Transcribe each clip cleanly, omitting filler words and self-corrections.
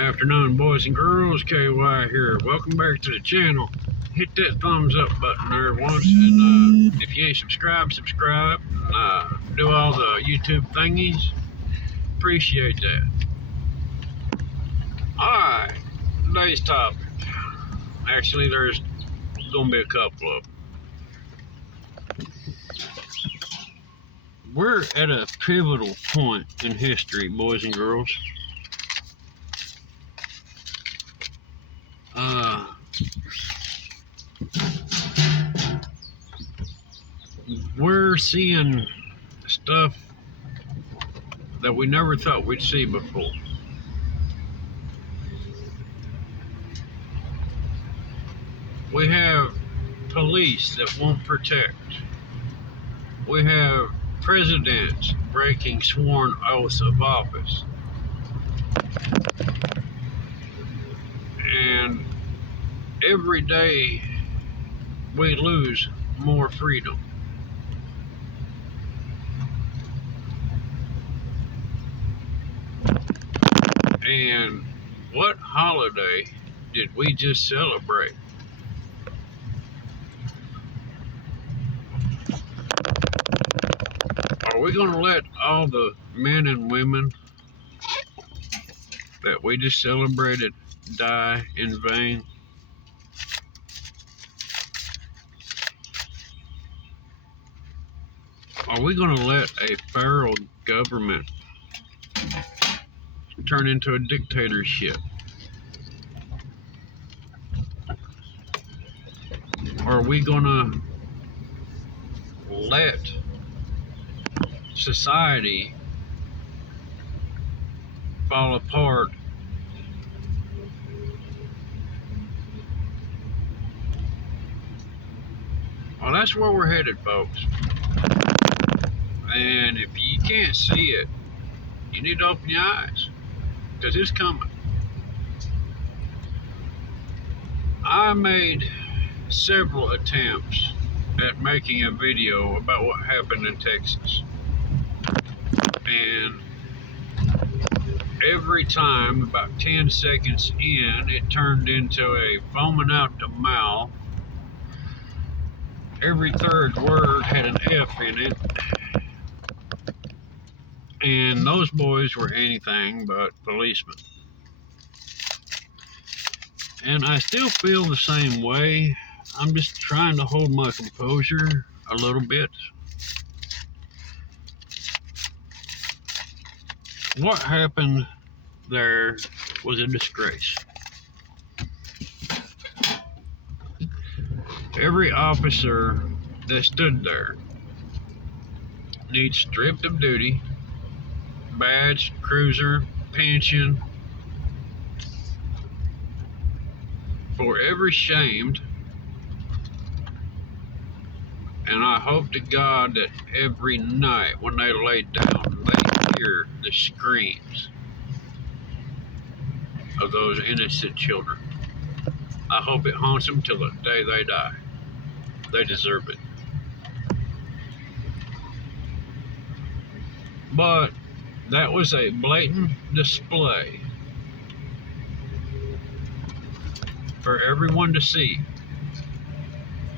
Afternoon, boys and girls. KY here. Welcome back to the channel. Hit that thumbs up button there once, and if you ain't subscribed, subscribe. Do all the YouTube thingies. Appreciate that. Alright, today's topic. Actually, there's gonna be a couple of them. We're at a pivotal point in history, boys and girls. We're seeing stuff that we never thought we'd see before. We have police that won't protect. We have presidents breaking sworn oaths of office. And every day we lose more freedom. And what holiday did we just celebrate? Are we going to let all the men and women that we just celebrated die in vain? Are we going to let a feral government turn into a dictatorship? Are we going to let society fall apart Well, that's where we're headed, folks. And if you can't see it, you need to open your eyes, because it's coming. I made several attempts at making a video about what happened in Texas. And every time, about 10 seconds in, it turned into a foaming out the mouth. Every third word had an F in it. And those boys were anything but policemen. And I still feel the same way. I'm just trying to hold my composure a little bit. What happened there was a disgrace. Every officer that stood there needs stripped of duty, badge, cruiser, pension, forever shamed. And I hope to God that every night when they lay down, they hear the screams of those innocent children. I hope it haunts them till the day they die. They deserve it. But that was a blatant display for everyone to see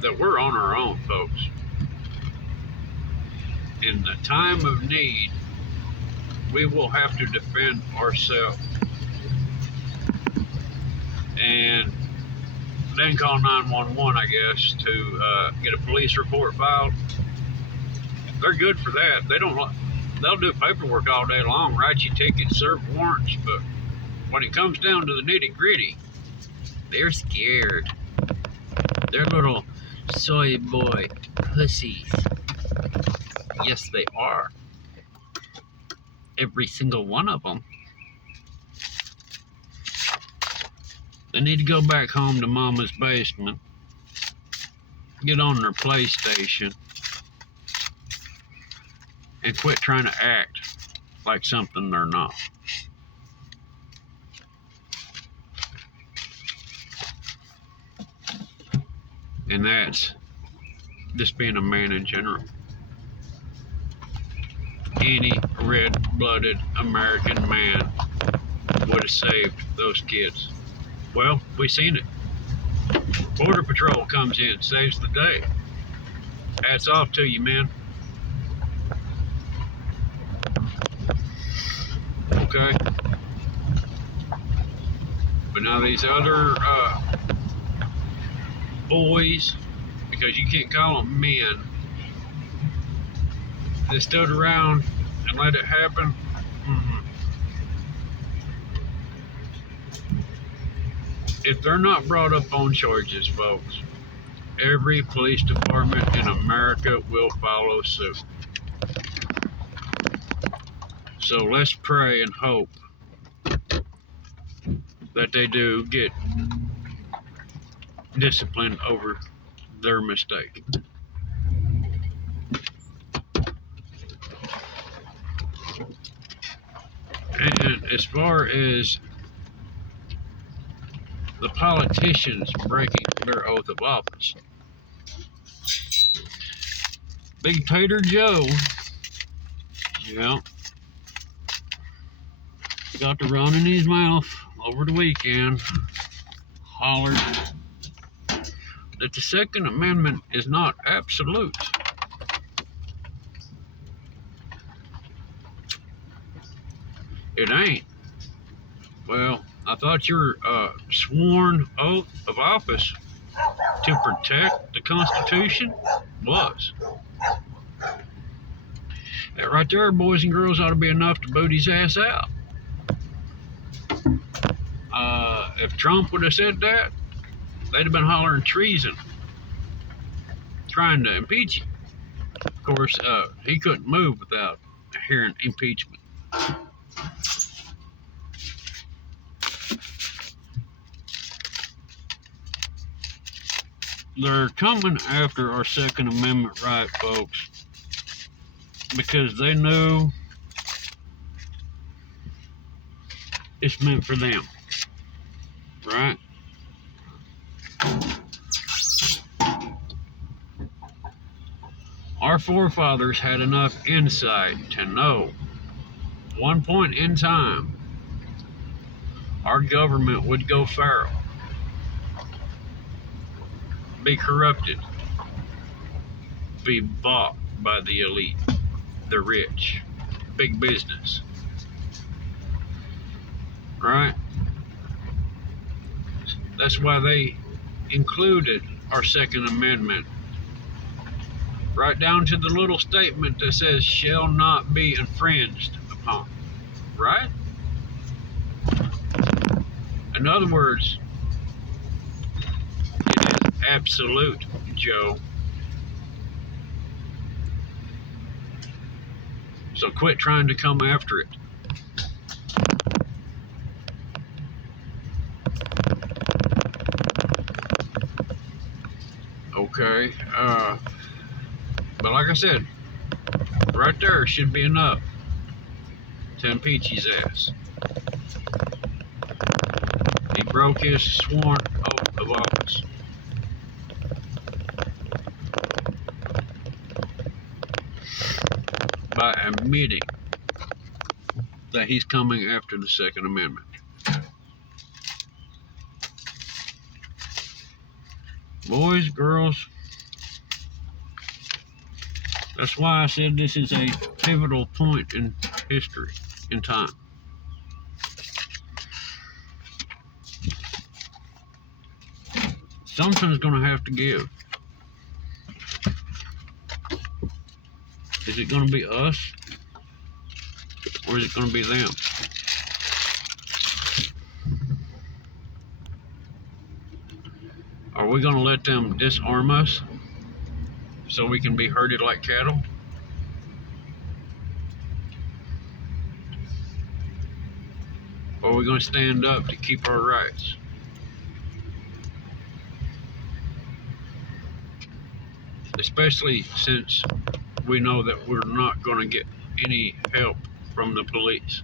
that we're on our own, folks. In the time of need, we will have to defend ourselves. And then call 911, I guess, to get a police report filed. They're good for that. They'll do paperwork all day long, write you tickets, serve warrants, but when it comes down to the nitty-gritty, they're scared. They're little soy boy pussies. Yes, they are. Every single one of them. They need to go back home to mama's basement, get on their PlayStation, and quit trying to act like something they're not. And that's just being a man in general. Any red-blooded American man would have saved those kids. Well, we seen it. Border Patrol comes in, saves the day. Hats off to you, man. Okay. But now these other boys, because you can't call them men, they stood around and let it happen. If they're not brought up on charges, folks, every police department in America will follow suit. So let's pray and hope that they do get disciplined over their mistake. And as far as the politicians breaking their oath of office, Big Tater Joe, yeah, got to run in his mouth over the weekend, hollered that the Second Amendment is not absolute. It ain't. Well, I thought your sworn oath of office to protect the Constitution was. That right there, boys and girls, ought to be enough to boot his ass out. If Trump would have said that, they'd have been hollering treason, trying to impeach him. Of course, he couldn't move without hearing impeachment. They're coming after our Second Amendment right, folks, because they know it's meant for them, right? Our forefathers had enough insight to know one point in time our government would go feral, be corrupted, be bought by the elite, the rich, big business, right? That's why they included our Second Amendment right down to the little statement that says shall not be infringed upon, right? In other words, it is absolute, Joe. So quit trying to come after it. Okay, but like I said, right there should be enough to impeach his ass. He broke his sworn oath of office. By admitting that he's coming after the Second Amendment. Boys, girls, that's why I said this is a pivotal point in history, in time. Something's going to have to give. Is it going to be us? Or is it going to be them? Are we going to let them disarm us so we can be herded like cattle? Or are we going to stand up to keep our rights? Especially since we know that we're not going to get any help from the police.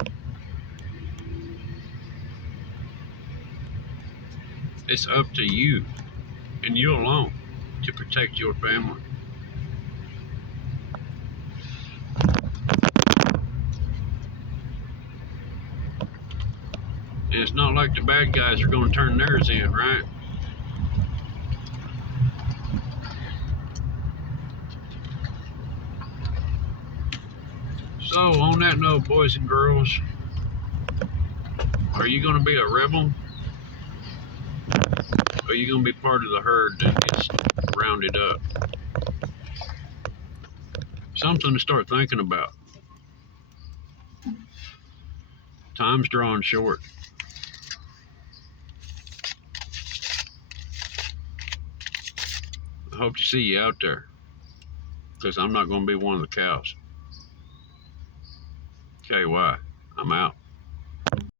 It's up to you and you alone to protect your family. And it's not like the bad guys are going to turn theirs in, right? So, on that note, boys and girls, are you going to be a rebel? Or are you going to be part of the herd that gets rounded up? Something to start thinking about. Time's drawing short. I hope to see you out there, because I'm not going to be one of the cows. KY, I'm out.